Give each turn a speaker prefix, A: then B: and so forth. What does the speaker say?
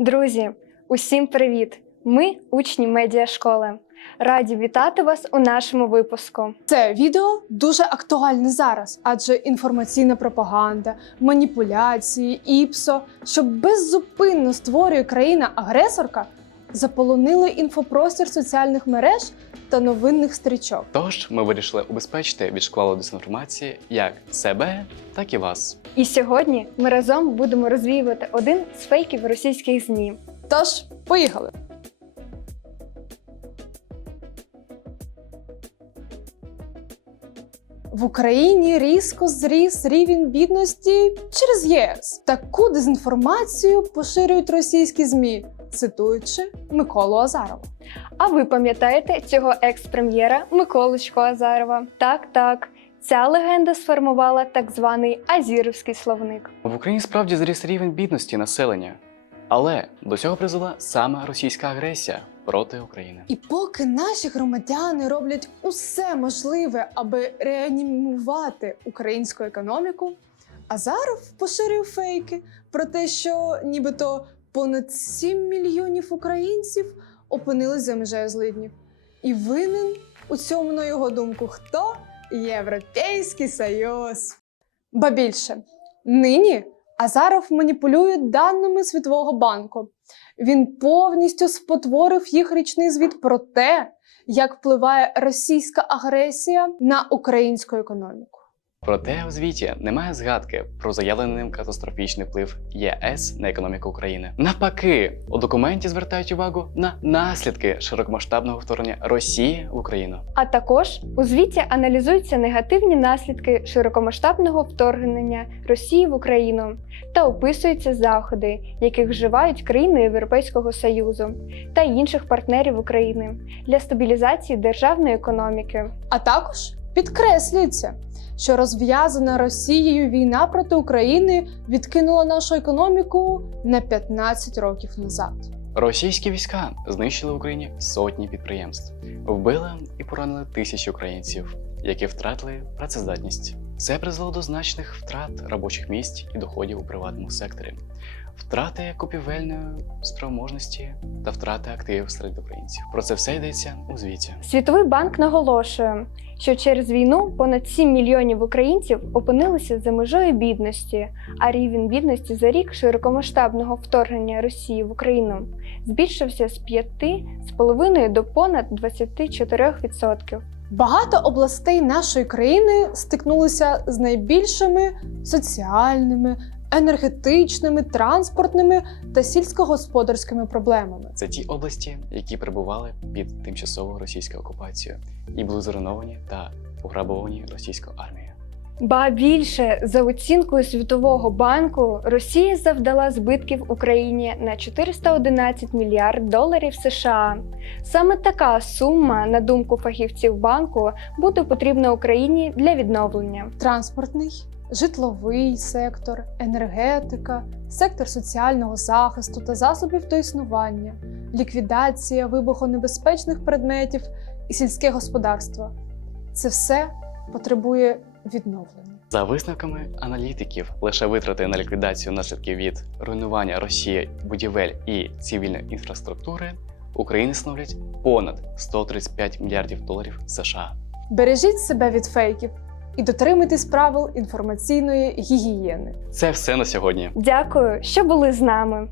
A: Друзі, усім привіт! Ми учні медіашколи. Раді вітати вас у нашому випуску.
B: Це відео дуже актуальне зараз, адже інформаційна пропаганда, маніпуляції, іпсо, що беззупинно створює країна-агресорка, заполонили інфопростір соціальних мереж та новинних стрічок.
C: Тож ми вирішили убезпечити від шквалу дезінформації як себе, так і вас.
A: І сьогодні ми разом будемо розвіювати один з фейків російських ЗМІ.
B: Тож, поїхали! В Україні різко зріс рівень бідності через єС. Таку дезінформацію поширюють російські ЗМІ, цитуючи Миколу Азарова.
A: А ви пам'ятаєте цього екс-прем'єра Миколочку Азарова? Так, так. Ця легенда сформувала так званий Азіровський словник.
C: В Україні справді зріс рівень бідності населення, але до цього призвела саме російська агресія проти України.
B: І поки наші громадяни роблять усе можливе, аби реанімувати українську економіку, Азаров поширив фейки про те, що нібито понад 7 мільйонів українців опинились за межею злиднів. І винен у цьому, на його думку, хто? Європейський Союз. Ба більше, нині Азаров маніпулює даними Світового банку. Він повністю спотворив їх річний звіт про те, як впливає російська агресія на українську економіку.
C: Проте у звіті немає згадки про заявлений катастрофічний вплив ЄС на економіку України. Навпаки, у документі звертають увагу на наслідки широкомасштабного вторгнення Росії в Україну.
A: А також у звіті аналізуються негативні наслідки широкомасштабного вторгнення Росії в Україну та описуються заходи, яких вживають країни Європейського Союзу та інших партнерів України для стабілізації державної економіки.
B: А також підкреслюється, що розв'язана Росією війна проти України відкинула нашу економіку на 15 років назад.
C: Російські війська знищили в Україні сотні підприємств, вбили і поранили тисячі українців, які втратили працездатність. Це призвело до значних втрат робочих місць і доходів у приватному секторі, втрати купівельної спроможності та втрати активів серед українців. Про це все йдеться у звіті.
A: Світовий банк наголошує, що через війну понад 7 мільйонів українців опинилися за межою бідності, а рівень бідності за рік широкомасштабного вторгнення Росії в Україну збільшився з 5,5 до понад 24%.
B: Багато областей нашої країни стикнулися з найбільшими соціальними, енергетичними, транспортними та сільськогосподарськими проблемами.
C: Це ті області, які перебували під тимчасовою російською окупацією і були зруйновані та пограбовані російською армією.
A: Ба більше за оцінкою Світового банку, Росія завдала збитків Україні на 411 мільярд доларів США. Саме така сума, на думку фахівців банку, буде потрібна Україні для відновлення.
B: Транспортний, житловий сектор, енергетика, сектор соціального захисту та засобів до існування, ліквідація вибухонебезпечних предметів і сільське господарство. Це все потребує відновлення.
C: За висновками аналітиків, лише витрати на ліквідацію наслідків від руйнування Росії будівель і цивільної інфраструктури України становлять понад 135 мільярдів доларів США.
B: Бережіть себе від фейків і дотримуйтесь правил інформаційної гігієни.
C: Це все на сьогодні.
A: Дякую, що були з нами.